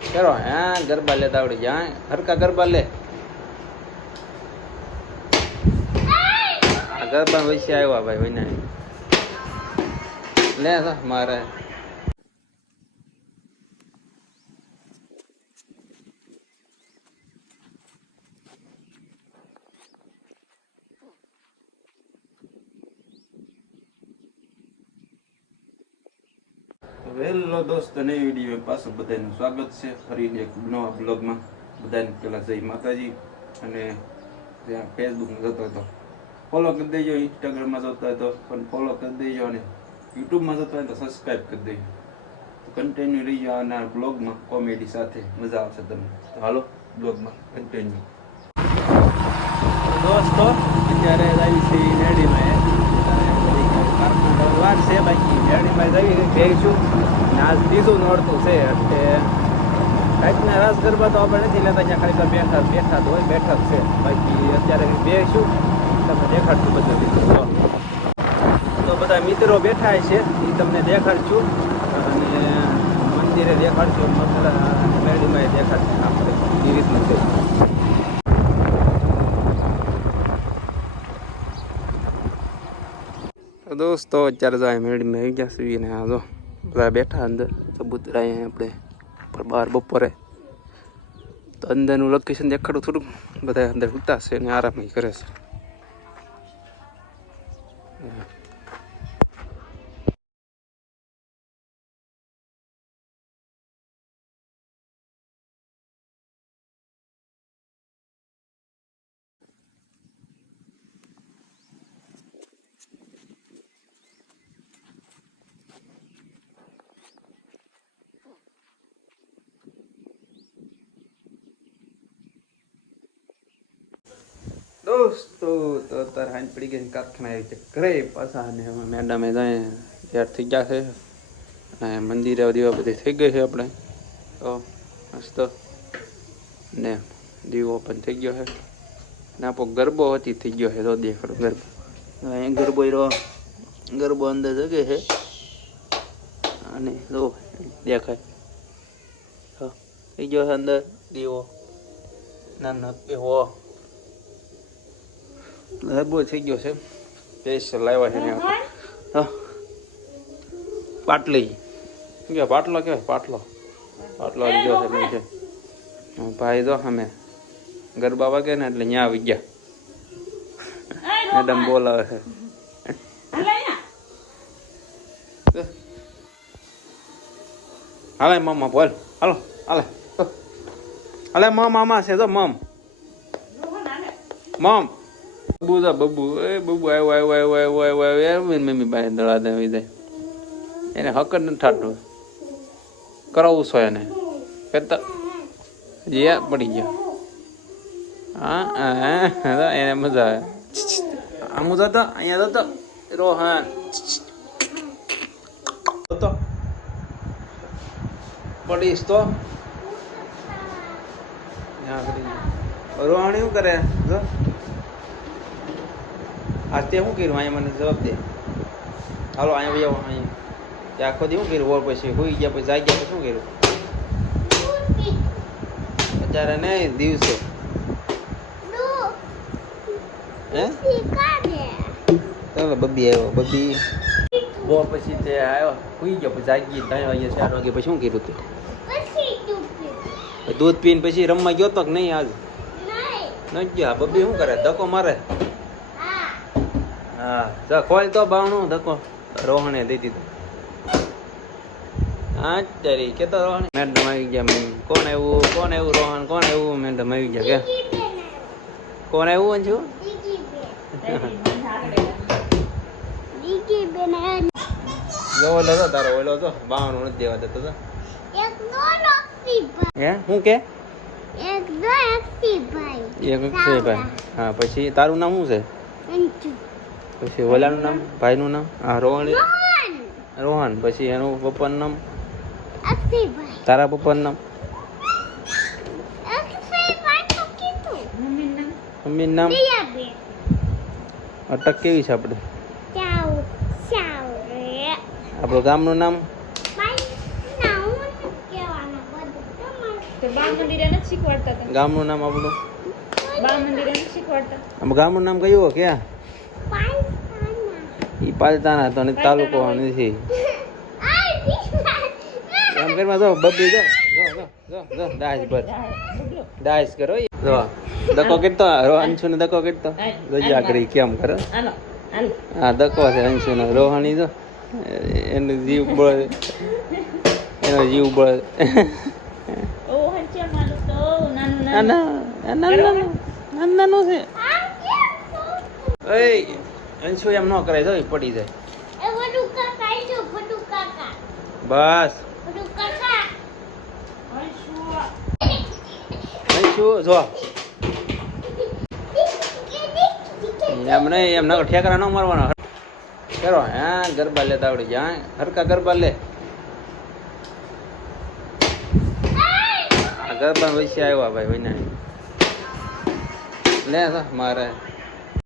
કરો હા, ગરબા લેતા આવડી જાય હરકા ગરબા લે. ગરબા વૈસે આવ્યા ભાઈ વિના લે મારે. વેલો દોસ્ત ને વીડિયો પાછું બધાનું સ્વાગત છે. ફરી એક નવા બ્લોગમાં બધાને પેલા જય માતાજી. અને ત્યાં ફેસબુકમાં જતો હતો. ફોલો કરી દેજો ઇન્સ્ટાગ્રામમાં જતો હતો, પણ ફોલો કરી દેજો અને યુટ્યુબમાં જતો હોય તો સબસ્ક્રાઈબ કરી દેજો. કન્ટિન્યુ રહી જાઓ અને બ્લોગમાં કોમેડી સાથે. મજા આવશે તમને. તો હાલો, બ્લોગમાં કન્ટિન્યુ દોસ્તો, અત્યારે આવી છે રેડીમાં વાર છે બાકી રેડીમાં જઈ જઈશું ને આજ બીજું નોડતું છે. એટલે કાંઈકના રાસ ગરબા તો આપણે નથી લેતા ખાલી તો બેઠા બેઠા તો હોય, બેઠા છે. બાકી અત્યારે બેસું તમને દેખાડશું બધું મિત્રો તો બધા મિત્રો બેઠા છે, એ તમને દેખાડશું. અને મંદિરે દેખાડશું. મતલબ મેળીમાં દેખાડશું. આપણે એ રીતનું છે. દોસ્તો, અત્યારે જો અહીં મેળીમાં આવી ગયા છીએ ને આ જો બધા બેઠા અંદર ચબૂતરા અહીંયા આપણે પર બહાર બપોરે. તો અંદરનું લોકેશન દેખાડું થોડુંક. બધા અંદર ઉતારશે અને આરામ કરે છે. દોસ્તો અત્યારે હાંજ પડી ગઈ કારખાના આવી ઘરે પાછા અને મેડમે જાય તૈયાર થઈ ગયા છે. અને મંદિરે દીવા બધી થઈ ગઈ છે આપણે. તો મસ્ત. ને દીવો પણ થઈ ગયો છે. ને આપો ગરબો હતી થઈ ગયો છે, તો દેખાડો ગરબો. અહીં ગરબો રહ્યો ગરબો અંદર જગે છે. અને જો, દેખાય. થઈ ગયો છે અંદર દીવો. નાનો એવો ગરબો થઈ ગયો છે. લાવ્યા છે ને. હા. પાટલી. શું પાટલો કે પાટલો. પાટલો આવી ગયો છે હા, ભાઈ તો અમે ગરબા વાગે ને એટલે ત્યાં આવી ગયા. મેડમ બોલાવે છે. હાલે મામા બોલ. હાલો હાલે. હાલે મમ મામા છે તો મમ. મમ. બબુ તો બબુ. એ બબુ આવ્યો આવ્યો આવ્યો આવ્યો આવ્યો આવ્યો એમ મમ્મી પાસે દળા દે જાય એને હક જ નથી થાતું કરાવવું છો એને. કહેતા જે પડી ગયા. હા હા એને મજા આવે. આમ તો તો અહીંયા તો રો રોહન તો પડીશ તો. રોહાણી શું કરે? જો. આજ તે શું કર્યું? અહીંયા મને જવાબ દે. હાલો અહીંયા આવો અહીંયા. તે આખો દી શું કર્યું? વોર પછી હોઈ ગયા પછી જાગ્યા પછી શું કર્યું? અત્યારે નહીં દિવસે. હે? ચાલો બબ્બી આવ્યો બબ્બી બો પછી તે આવ્યો સુઈ ગયો પછી જાગી ત્રણ વાગે ચાર વાગે પછી શું કર્યું તું? દૂધ પીને પછી રમવા ગયો તો કે નહીં આજ? ન ગયો. બબ્બી શું કરે? ધક્કો મારે. હા તો ખોલ તો બાવણું ધક્કો. રોહણે દઈ દીધું. હા તારી કેતો રોહણ. મેડમ આવી ગયા મેં. કોણ આવ્યું? કોણ આવ્યું રોહન કોણ આવ્યું? મેડમ આવી ગયા કે? કોણ આવ્યું છું જો ઓલો તો તારો ઓલો તો બાવણું નથી દેવા દેતો તો હે? શું કે? એક ભાઈ. હા પછી તારું નામ શું છે? પછી ઓલાનું નામ ભાઈનું નામ? હા રોહન! રોહન. પછી એનું પપ્પાનું નામ? તારા પપ્પાનું નામ? મમ્મીનું નામ? અટક કેવી છે આપણે? આપણું ગામનું નામ? ગામનું નામ આપણું? ગામનું નામ કયું? ક્યાં? ઈ પાલતાના તો ને તાલુકો નથી. એમ કરવા જો બબી જો ડાઈસ પર. ડાઈસ કરો. જો દકો કેટલો? અંશુ ને દકો કેટલો? રજા કરી કેમ કરો? હા દકો છે અંશુ નો. રોહાણી જો એનો જીવ બળ એનો જીવ બળ નાનું છે? અંશુ એમ ન કરે જો પડી જાય. બસ. અંશુ જો. એમ નહીં એમ ઠેકરા ન મારવાનો. કરો હા ગરબા લેતા આવડી જાય હરકા ગરબા લે. આ ગરબા વૈસે આવ્યા ભાઈ વૈના લે મારે.